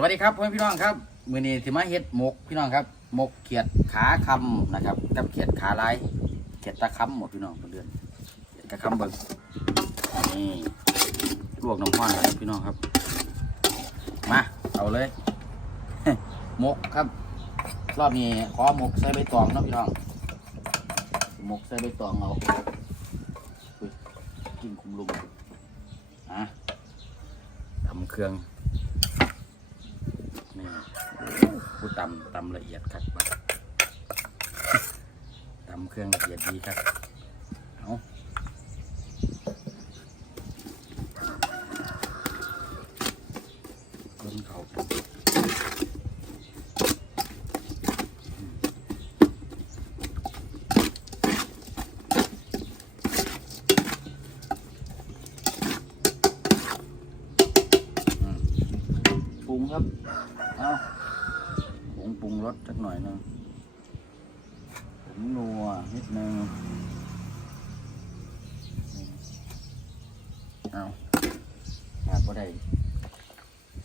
สวัสดีครับเพื่อนพี่น้องครับมือนี้สิมาเฮ็ดหมกพี่น้องครับหมกเขียดขาคำนะครับกับเขียดขาลายเขียดตะคำหมดพี่น้องเดือนเขียดตะคำเบิ่งนี่ลวกน้ำร้อนครับพี่น้องครับ มาเอาเลยหมกครับ รอบนี้ขอหมกใส่ใบตองนะพี่น้องหมกใส่ใบตองเอากินคุมลุมอะทำเครื่อง นี่ผู้ ตำตำละเอียดครับบัดตำเครื่องละเอียดดีครับเอาคนเขา สสักหน่อยหนึงผงนัวนิดนึงเอาขาดก็ได้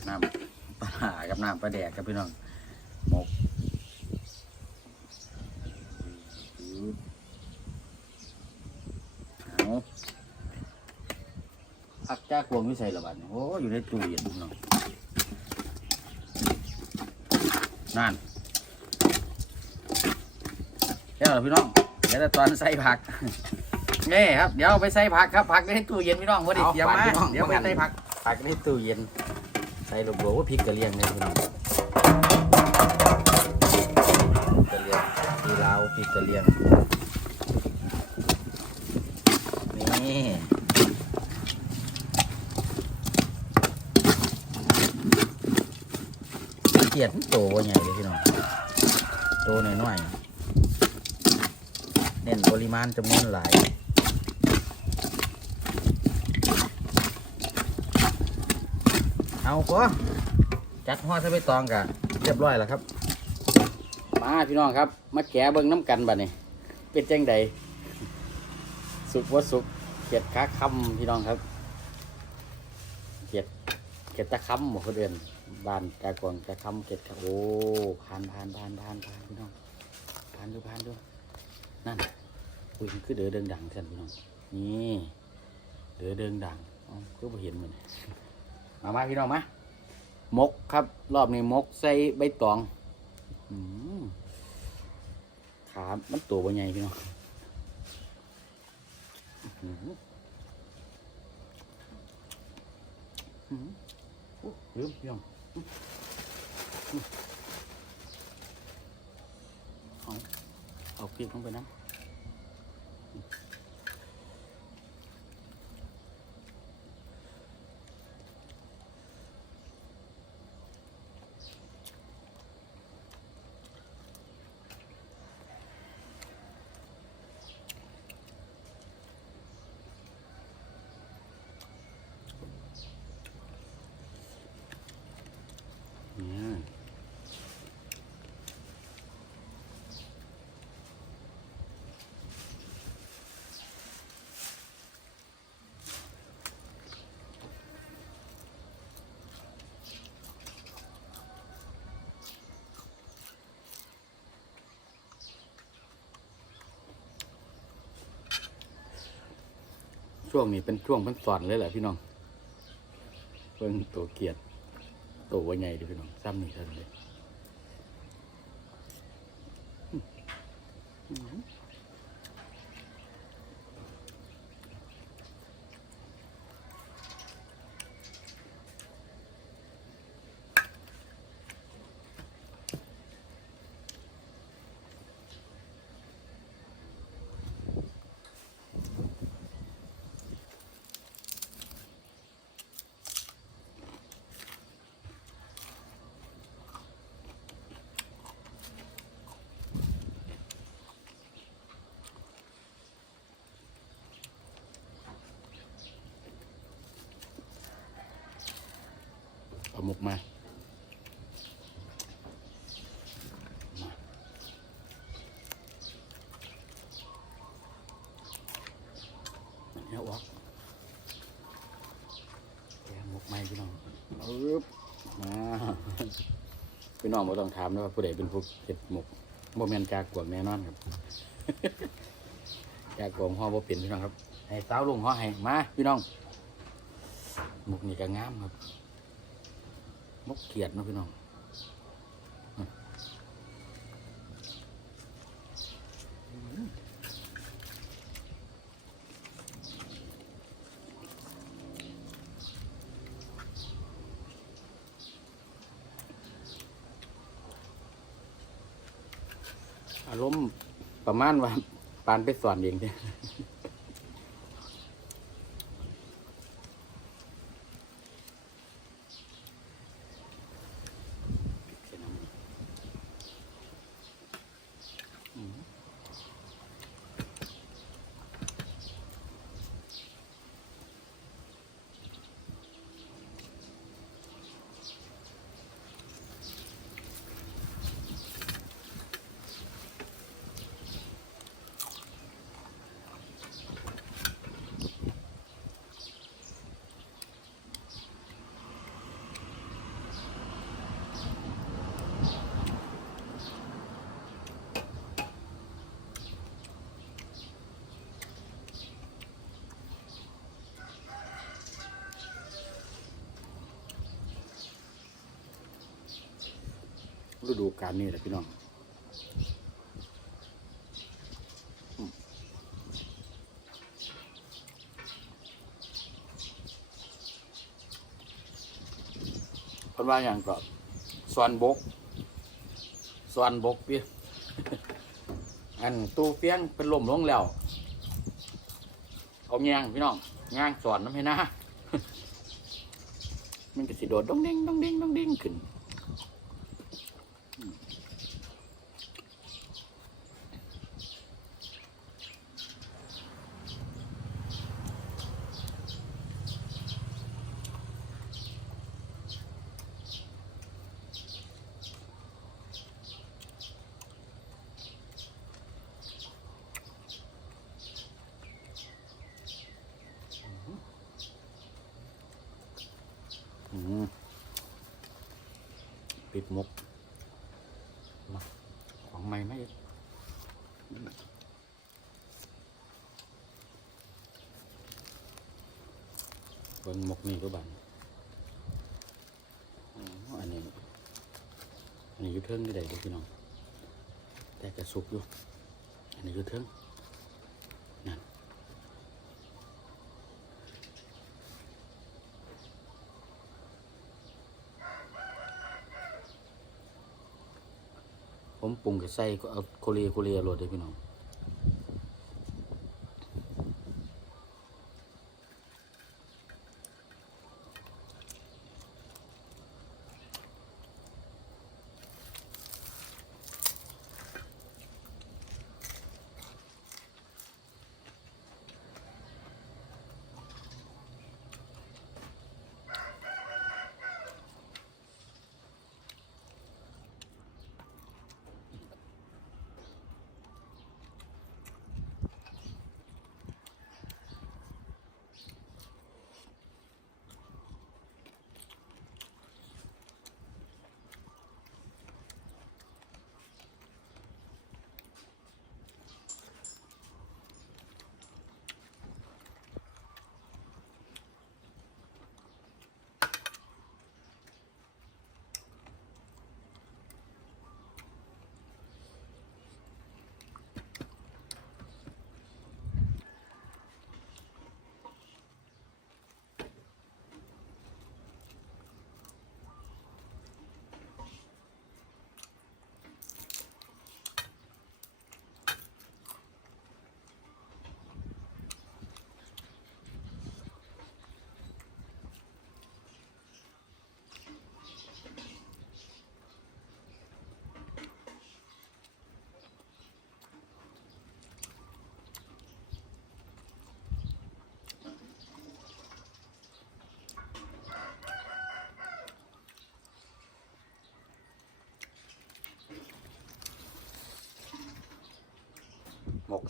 น้ำปลาร้ากับน้ำปลาแดกครับพี่น้องหมกเอาพักจ้ากวงวิสัยละบัดโอ้อยู่ในตู้เย็นพี่น้องนั่น เดี๋ยวพี่น้องเดี๋ยวตอนใส่ผักนี่ครับเดี๋ยวเอาไปใส่ผักครับผักในตู้เย็นพี่น้องพอดีเอาเดี๋ยวมาฝากพี่น้องเดี๋ยวไปว่างั้นใส่ผักผักในตู้เย็น ใส่ลูกบัวว่าพริกกระเลียงเลยพี่น้องกระเลียงทีลาวพริกกระเลียงนี่เกียดมันโตว่าใหญ่เลยพี่น้องโตหน่อยๆเน้นป ริมาณจำนวนหลายเอาก็จัดห่อใส่ใบตองกะเรียบร้อยแล้วครับ มาพี่น้องครับ มาแกะเบิ้งน้ำกันบัดนี้เป็นจังใดสุกว่าสุกเขียดขาคำพี่น้องครับเขียดเขียดตะคำหมดเดือนบานตากวงตะคำเขียดขาโอ้ผ่านผ่านผ่านผ่านผ่านพี่น้องผ่านดูผ่านดูนั่น อุ้ยมันคือเดือเดิงดังท่านพี่น้องนี่เดือเดิงดังอ๋อคือบ่เห็นมันมามาพี่น้องมามกครับ รอบนี้มกใส่ใบตองอขามันตัวบ่ใหญ่พี่น้องอื้อหืออื้อหือโอ้ลืมพี่น้องอื้ออื้อเอาเอาพริกลงไปนะ Thank you. ช่วงนี้เป็นช่วงพันสอนเลยแหละพี่น้องเพิ่งตัวเกียดตัวว่าใหญ่ดิพี่น้องซ้ำนี่ซ้ำเลยเอา หมกมามาเนี่ยวะแกงหมกไหมพี่น้องปึ๊บมาพี่น้องบ่ต้องถามนะว่าผู้ใดเป็นผู้เฮ็ดหมกบ่แม่นจากกวางแน่นอนครับจากกวางห่อบ่เป็นพี่น้องครับให้สาวลุงห่อให้มาพี่น้องหมกนี่ก็งามครับห มกเขียดนะพี่น้องอารมณ์ประมาณว่าปานไปสอนเองเนี่ย ฤดูกาลนี่แหละพี่น้องเพิ่นว่าอย่างก็สวนบกสวนบกพี่อันตู้เฟียงเป็นลมลงแล้ว เอาแงงพี่น้องงงสอนน้ำให้นะมันก็สิโดดดองเด้งดองเด้งดองเด้งขึ้น อืม ปิดมุกมาของใหม่ไหมเบิ่งมุกนี่ก็บันอันนี้ อันนี้ยุเทิงที่ใดเด้อพี่น้อง แต่กระสุกอยู่ อันนี้ยุเทิงนั่น ผม ปรุงกับไส้ก็เอาโคเรียโคเรียโรดเลยพี่น้อง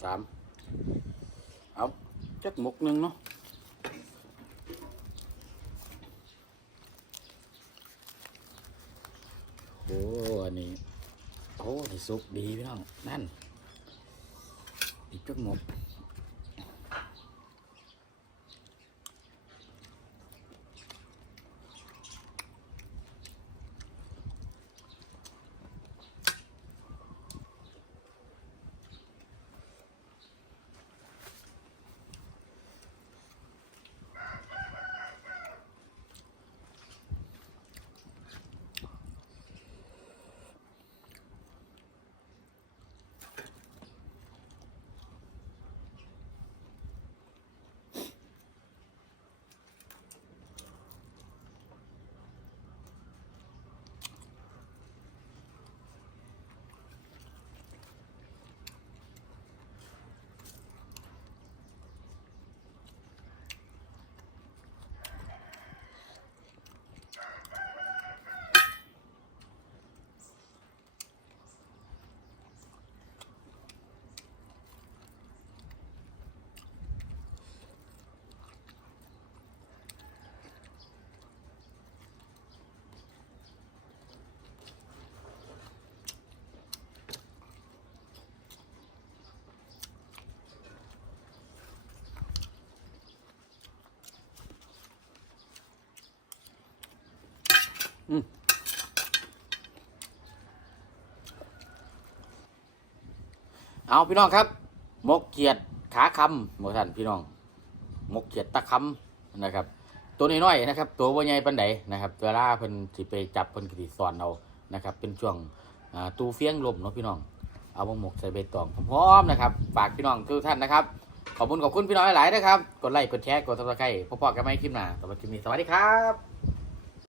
สามเอาจักหมกหนึ่งเนาะอ้อันนี้โอ้นี่สุกดีพี่น้องนั่นอีกจักหมก เอาพี่น้องครับ มกเกียดขาคำหมกท่านพี่น้อง มกเกียดตะคำนะครับ ตัวน้อยๆนะครับ ตัวบ่ใหญ่ปานใดนะครับเวลาเพิ่นสิไปจับเพิ่นก็สิสอนเอานะครับ เป็นช่วงตูเฟียงลมเนาะพี่น้อง เอามาหมกใส่ใบตองพร้อมนะครับ ฝากพี่น้องทุกท่านนะครับ ขอบคุณขอบคุณพี่น้องหลายๆนะครับ กดไลค์ กดแชร์ กดซับสไครพบๆกันใหม่คลิปหน้าสำหรับคลิปนี้สวัสดีครับ